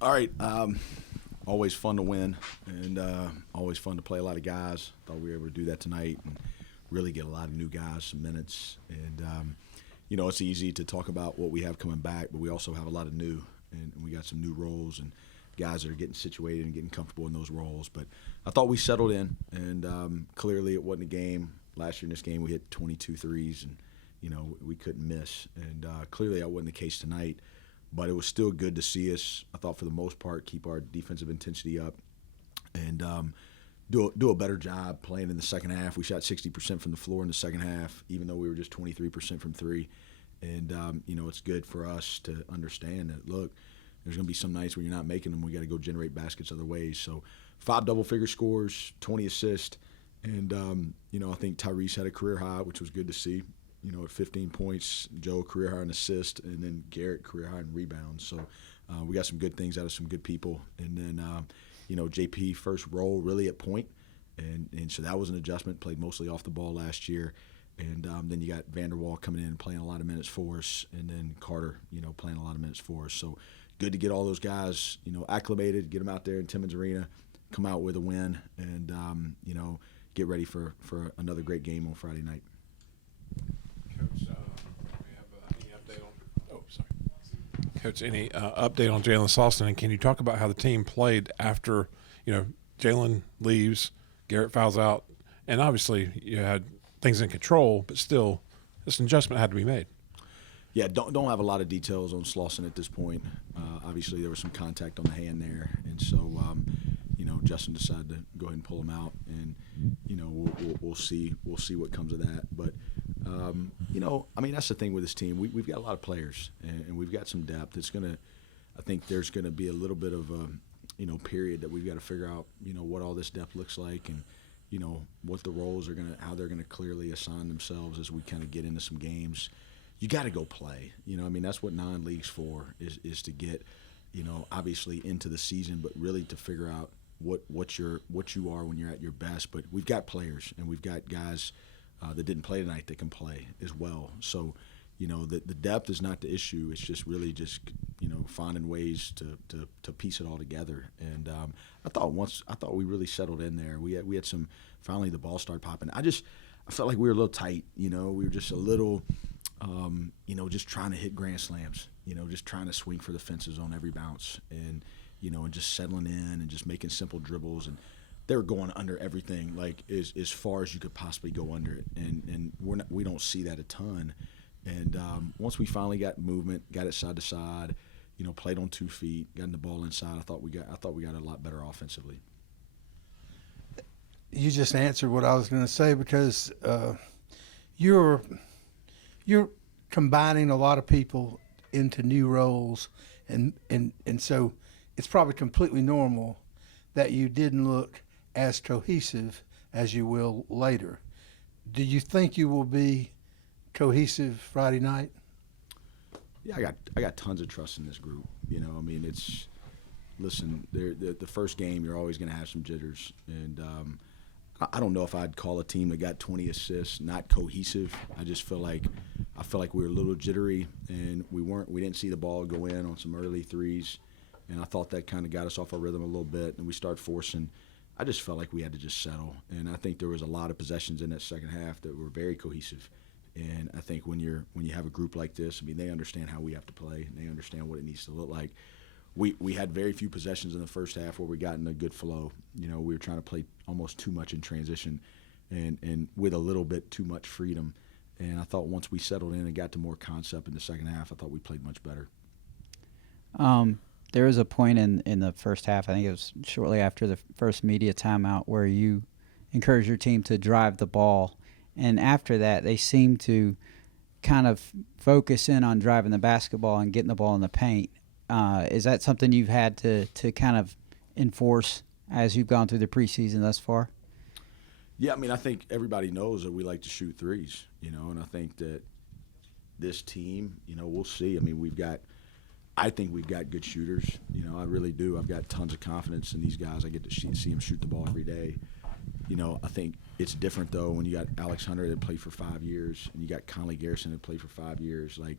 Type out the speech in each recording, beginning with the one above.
All right. Always fun to win, and always fun to play a lot of guys. Thought we were able to do that tonight and really get a lot of new guys some minutes. And, it's easy to talk about what we have coming back, but we also have a lot of new, and we got some new roles and guys that are getting situated and getting comfortable in those roles. But I thought we settled in, and clearly it wasn't a game. Last year in this game we hit 22 threes, and, we couldn't miss. And clearly that wasn't the case tonight. But it was still good to see us, I thought, for the most part, keep our defensive intensity up and do a better job playing in the second half. We shot 60% from the floor in the second half, even though we were just 23% from three. And, it's good for us to understand that, look, there's going to be some nights when you're not making them. We got to go generate baskets other ways. So 5 double-figure scores, 20 assists. And, I think Tyrese had a career high, which was good to see. At 15 points, Joe career high in assist, and then Garrett career high in rebounds. So we got some good things out of some good people. And then, JP first role really at point, and so that was an adjustment. Played mostly off the ball last year. And then you got Vanderwall coming in and playing a lot of minutes for us, and then Carter, playing a lot of minutes for us. So good to get all those guys, acclimated, get them out there in Timmons Arena, come out with a win, and, get ready for another great game on Friday night. Coach, we have any update on? Oh, sorry. Coach, any update on Jalen Slauson? And can you talk about how the team played after, Jalen leaves, Garrett fouls out, and obviously you had things in control, but still, this adjustment had to be made. Yeah, don't have a lot of details on Slauson at this point. Obviously, there was some contact on the hand there, and so Justin decided to go ahead and pull him out, and we'll see what comes of that. But that's the thing with this team. We've got a lot of players, and we've got some depth. I think there's gonna be a little bit of a period that we've got to figure out what all this depth looks like, and what the roles are how they're gonna clearly assign themselves as we kind of get into some games. You got to go play. That's what non-league's for, is to get, obviously into the season, but really to figure out what you are when you're at your best. But we've got players, and we've got guys that didn't play tonight that can play as well. So, the depth is not the issue. It's just really finding ways to piece it all together. And I thought we really settled in there. We had some, finally the ball started popping. I felt like we were a little tight. We were just a little. Just trying to hit grand slams, just trying to swing for the fences on every bounce, and just settling in and just making simple dribbles, and they were going under everything, like as far as you could possibly go under it, and we don't see that a ton. And once we finally got movement, got it side to side, played on 2 feet, got the ball inside, I thought we got a lot better offensively. You just answered what I was going to say, because you're combining a lot of people into new roles, and so it's probably completely normal that you didn't look as cohesive as you will later. Do you think you will be cohesive Friday night? Yeah, I got tons of trust in this group. Listen, the first game you're always going to have some jitters, and I don't know if I'd call a team that got 20 assists not cohesive. I feel like we were a little jittery, and we didn't see the ball go in on some early threes, and I thought that kind of got us off our rhythm a little bit, and we started forcing. I just felt like we had to just settle, and I think there was a lot of possessions in that second half that were very cohesive. And I think when you have a group like this, they understand how we have to play, and they understand what it needs to look like. We had very few possessions in the first half where we got in a good flow. We were trying to play almost too much in transition and with a little bit too much freedom. And I thought once we settled in and got to more concept in the second half, I thought we played much better. There was a point in the first half, I think it was shortly after the first media timeout, where you encouraged your team to drive the ball. And after that, they seemed to kind of focus in on driving the basketball and getting the ball in the paint. Is that something you've had to kind of enforce as you've gone through the preseason thus far? Yeah, I think everybody knows that we like to shoot threes, and I think that this team, we'll see. I think we've got good shooters. I really do. I've got tons of confidence in these guys. I get to see them shoot the ball every day. I think it's different, though, when you got Alex Hunter that played for 5 years and you got Conley Garrison that played for 5 years. Like,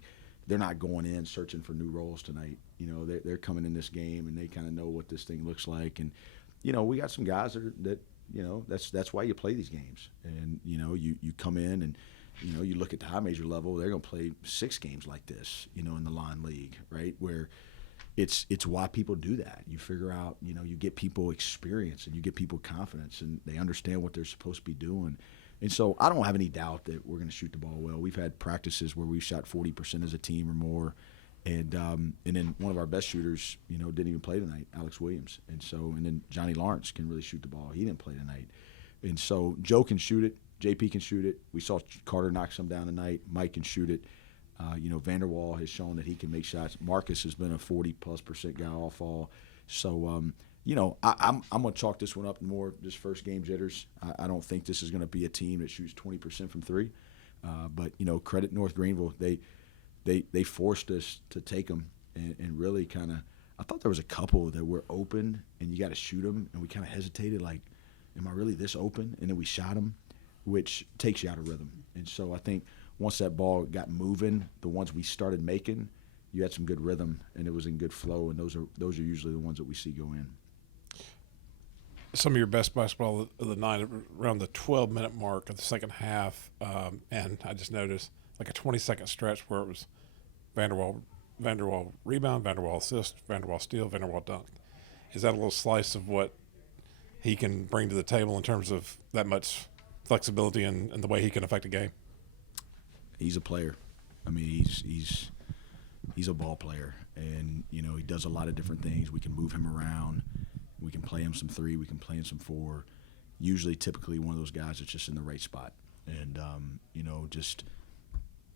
they're not going in searching for new roles tonight. You know, they're coming in this game and they kind of know what this thing looks like. And, you know, we got some guys that you know, that's why you play these games. And, you know, you come in and, you know, you look at the high major level, they're going to play 6 games like this, you know, in the line league, right, where it's why people do that. You figure out, you know, you get people experience and you get people confidence and they understand what they're supposed to be doing. And so I don't have any doubt that we're going to shoot the ball well. We've had practices where we've shot 40% as a team or more. And then one of our best shooters, you know, didn't even play tonight, Alex Williams. And then Johnny Lawrence can really shoot the ball. He didn't play tonight. And so Joe can shoot it. JP can shoot it. We saw Carter knock some down tonight. Mike can shoot it. You know, Vanderwall has shown that he can make shots. Marcus has been a 40+% guy all fall. So, you know, I'm going to chalk this one up more just first game jitters. I don't think this is going to be a team that shoots 20% from 3. But, you know, credit North Greenville. They forced us to take them and really kind of – I thought there was a couple that were open and you got to shoot them, and we kind of hesitated like, am I really this open? And then we shot them, which takes you out of rhythm. And so I think once that ball got moving, the ones we started making, you had some good rhythm and it was in good flow, and those are usually the ones that we see go in. Some of your best basketball of the night around the 12-minute mark of the second half, and I just noticed like a 20-second stretch where it was Vanderwall rebound, Vanderwall assist, Vanderwall steal, Vanderwall dunk. Is that a little slice of what he can bring to the table in terms of that much flexibility and the way he can affect a game? He's a player. I mean, he's a ball player, and you know he does a lot of different things. We can move him around. We can play him some 3. We can play him some 4. Usually, typically, one of those guys that's just in the right spot. And you know, just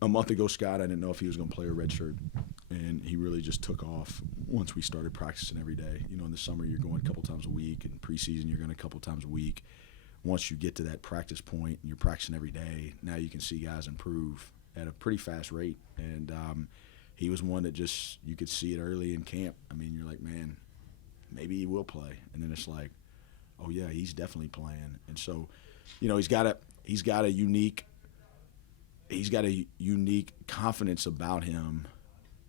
a month ago, Scott, I didn't know if he was going to play a red shirt, and he really just took off once we started practicing every day. You know, in the summer, you're going a couple times a week, and preseason, you're going a couple times a week. Once you get to that practice point and you're practicing every day, now you can see guys improve at a pretty fast rate. And he was one that just, you could see it early in camp. I mean, you're like, man, maybe he will play. And then it's like, oh yeah, he's definitely playing. And so, you know, he's got a unique confidence about him,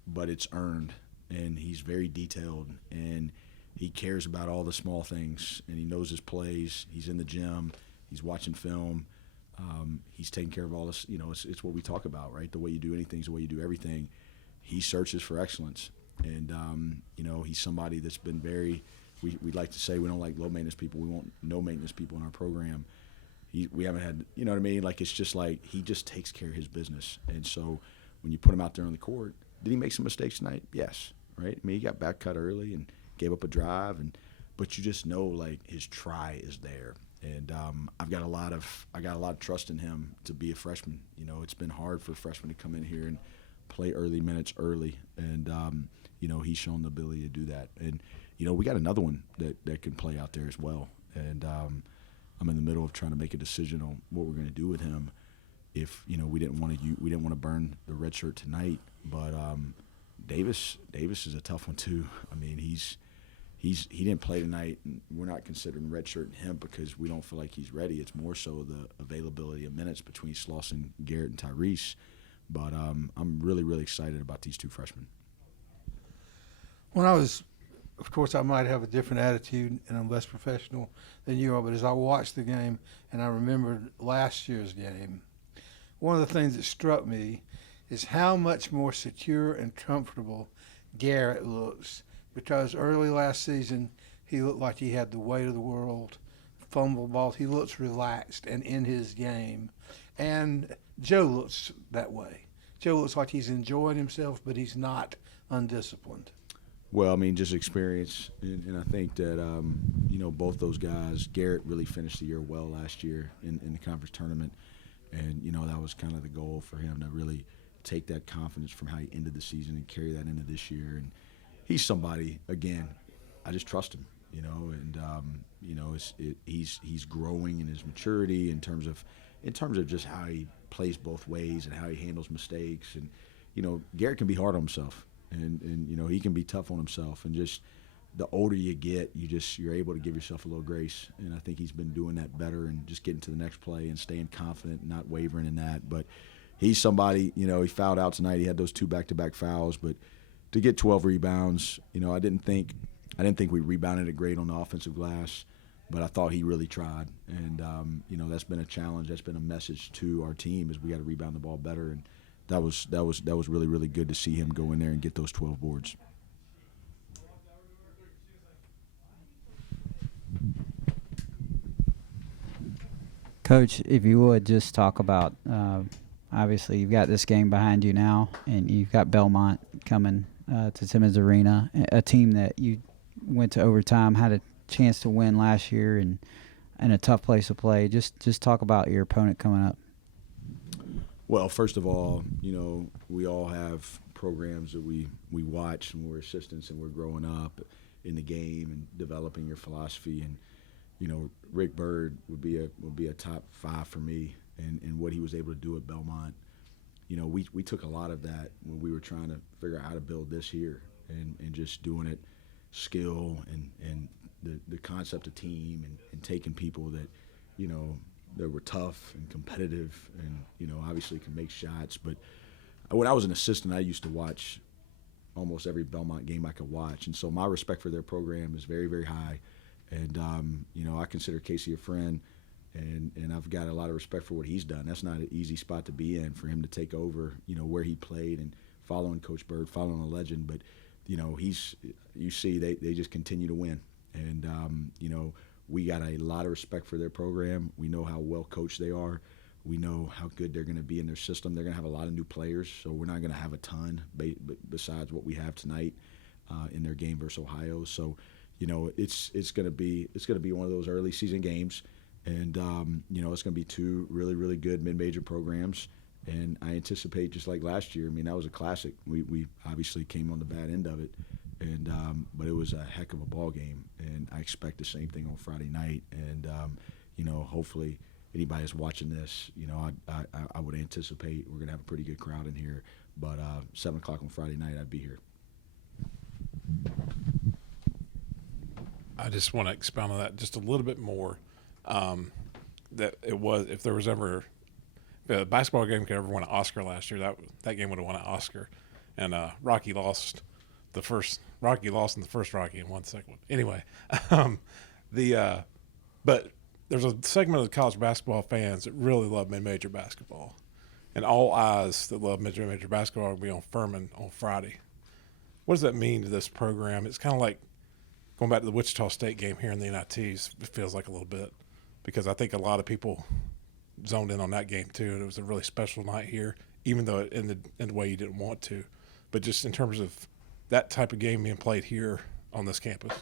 but it's earned. And he's very detailed, and he cares about all the small things, and he knows his plays. He's in the gym. He's watching film. He's taking care of all this. You know, it's what we talk about, right? The way you do anything is the way you do everything. He searches for excellence. And, you know, he's somebody that's been very we like to say we don't like low-maintenance people. We want no-maintenance people in our program. We haven't had, you know what I mean? Like, it's just like he just takes care of his business. And so when you put him out there on the court, did he make some mistakes tonight? Yes, right? I mean, he got back cut early and gave up a drive, but you just know like his try is there, and I've got a lot of trust in him to be a freshman. You know, it's been hard for freshmen to come in here and play early minutes early, and you know, he's shown the ability to do that. And you know, we got another one that can play out there as well, and I'm in the middle of trying to make a decision on what we're going to do with him. If you know, we didn't want to burn the red shirt tonight, but Davis is a tough one too. I mean, he didn't play tonight, and we're not considering redshirting him because we don't feel like he's ready. It's more so the availability of minutes between Slauson, Garrett, and Tyrese. But I'm really, really excited about these 2 freshmen. When I was, of course, I might have a different attitude and I'm less professional than you are, but as I watched the game and I remembered last year's game, one of the things that struck me is how much more secure and comfortable Garrett looks, because early last season he looked like he had the weight of the world, fumble balls. He looks relaxed and in his game. And Joe looks that way. Joe looks like he's enjoying himself, but he's not undisciplined. Well, I mean, just experience, and I think that, you know, both those guys, Garrett really finished the year well last year in the conference tournament, and, you know, that was kind of the goal for him to really take that confidence from how he ended the season and carry that into this year. And he's somebody, again, I just trust him, you know, and, you know, he's growing in his maturity in terms of just how he plays both ways and how he handles mistakes. And, you know, Garrett can be hard on himself. And you know, he can be tough on himself, and just the older you get, you're able to give yourself a little grace, and I think he's been doing that better and just getting to the next play and staying confident and not wavering in that. But he's somebody, you know, he fouled out tonight. He had those 2 back-to-back fouls, but to get 12 rebounds, I didn't think we rebounded it great on the offensive glass, but I thought he really tried. And that's been a challenge. That's been a message to our team is we got to rebound the ball better. And that was really, really good to see him go in there and get those 12 boards. Coach, if you would just talk about, obviously you've got this game behind you now, and you've got Belmont coming to Timmons Arena, a team that you went to overtime, had a chance to win last year, and a tough place to play. Just talk about your opponent coming up. Well, first of all, we all have programs that we watch and we're assistants and we're growing up in the game and developing your philosophy. And Rick Byrd would be a top 5 for me, and what he was able to do at Belmont. We took a lot of that when we were trying to figure out how to build this here, and just doing it, skill and the concept of team, and taking people that that were tough and competitive and obviously can make shots. But when I was an assistant, I used to watch almost every Belmont game I could watch, and so my respect for their program is very, very high. And I consider Casey a friend, and I've got a lot of respect for what he's done. That's not an easy spot to be in, for him to take over, where he played, and following Coach Byrd, following a legend. But you see they just continue to win, and we got a lot of respect for their program. We know how well coached they are. We know how good they're going to be in their system. They're going to have a lot of new players, so we're not going to have a ton besides what we have tonight in their game versus Ohio. So. It's going to be one of those early season games, and it's going to be 2 really, really good mid-major programs. And I anticipate, just like last year, that was a classic. We obviously came on the bad end of it, and but it was a heck of a ball game. And I expect the same thing on Friday night. And hopefully anybody that's watching this, I would anticipate we're going to have a pretty good crowd in here. But 7 o'clock on Friday night, I'd be here. I just want to expound on that just a little bit more. That if there was ever a basketball game could ever win an Oscar last year, that game would have won an Oscar. And Rocky lost in the first Rocky and won the second one. Anyway, but there's a segment of the college basketball fans that really love mid-major basketball, and all eyes that love mid-major basketball will be on Furman on Friday. What does that mean to this program? It's kind of like going back to the Wichita State game here in the NITs, it feels like a little bit, because I think a lot of people zoned in on that game too. And it was a really special night here, even though it ended in the way you didn't want to. But just in terms of that type of game being played here on this campus.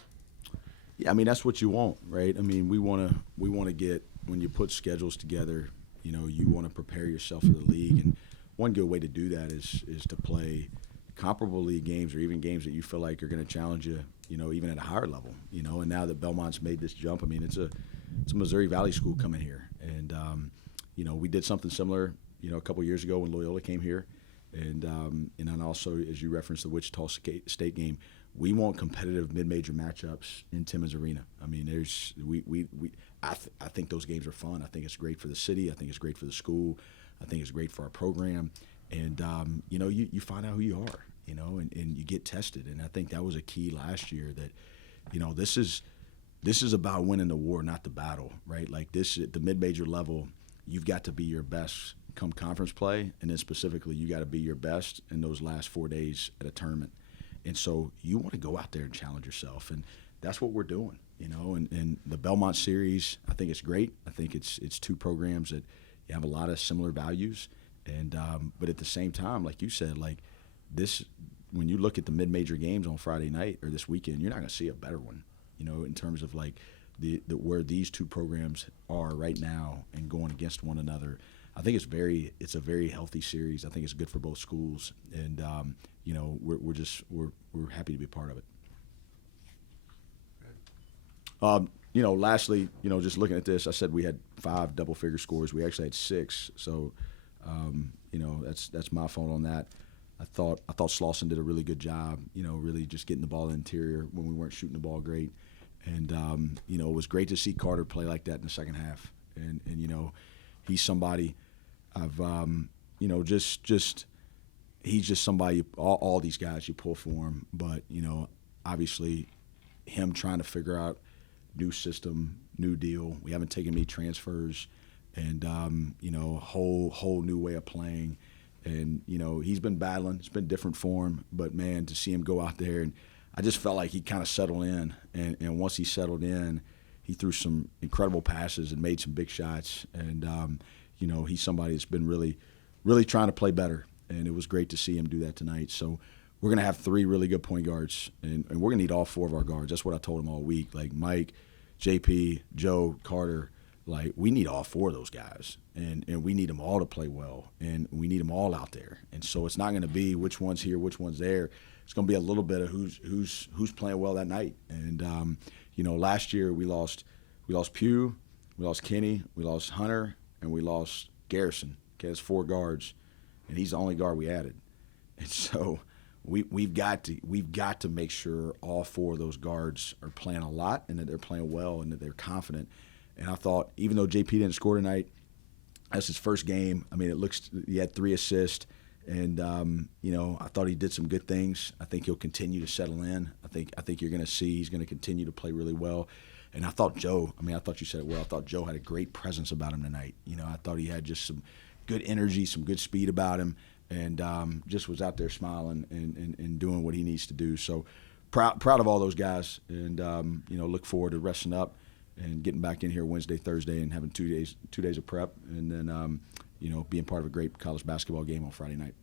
Yeah, that's what you want, right? We want to get, when you put schedules together, you want to prepare yourself for the league. And one good way to do that is to play comparable league games, or even games that you feel like are going to challenge you, even at a higher level, and now that Belmont's made this jump, it's a Missouri Valley school coming here. And, we did something similar, a couple years ago when Loyola came here. And then also, as you referenced the Wichita State game, we want competitive mid-major matchups in Timmons Arena. I think those games are fun. I think it's great for the city. I think it's great for the school. I think it's great for our program. And, you find out who you are, and you get tested. And I think that was a key last year, that, this is about winning the war, not the battle, right? Like this, at the mid-major level, you've got to be your best come conference play, and then specifically you got to be your best in those last 4 days at a tournament. And so you want to go out there and challenge yourself, and that's what we're doing, And the Belmont series, I think it's great. I think it's 2 programs that have a lot of similar values. And but at the same time, like you said, like this, when you look at the mid-major games on Friday night or this weekend, you're not going to see a better one, in terms of like the where these 2 programs are right now and going against one another. I think it's a very healthy series. I think it's good for both schools, and we're happy to be a part of it. Lastly, just looking at this, I said we had 5 double-figure scores. We actually had 6. So. That's my fault on that. I thought Slauson did a really good job, really just getting the ball in the interior when we weren't shooting the ball great. And, it was great to see Carter play like that in the second half. And he's somebody I've, just he's just somebody. All these guys you pull for him, but obviously, him trying to figure out new system, new deal. We haven't taken any transfers, and whole new way of playing. And he's been battling. It's been different for him, but man, to see him go out there, and I just felt like he kind of settled in. And once he settled in, he threw some incredible passes and made some big shots. And he's somebody that's been really, really trying to play better. And it was great to see him do that tonight. So we're going to have 3 really good point guards, and we're going to need all 4 of our guards. That's what I told him all week. Like Mike, JP, Joe, Carter, like we need all 4 of those guys, and we need them all to play well, and we need them all out there. And so it's not going to be which one's here, which one's there. It's going to be a little bit of who's playing well that night. And last year we lost Pugh, we lost Kenny, we lost Hunter, and we lost Garrison. Okay, that's 4 guards, and he's the only guard we added. And so we've got to make sure all 4 of those guards are playing a lot, and that they're playing well, and that they're confident. And I thought, even though JP didn't score tonight, that's his first game. I mean, he had 3 assists, and I thought he did some good things. I think he'll continue to settle in. I think you're going to see he's going to continue to play really well. And I thought Joe. I thought you said it well. I thought Joe had a great presence about him tonight. I thought he had just some good energy, some good speed about him, and just was out there smiling and doing what he needs to do. So proud of all those guys, and look forward to resting up and getting back in here Wednesday, Thursday, and having 2 days of prep, and then being part of a great college basketball game on Friday night.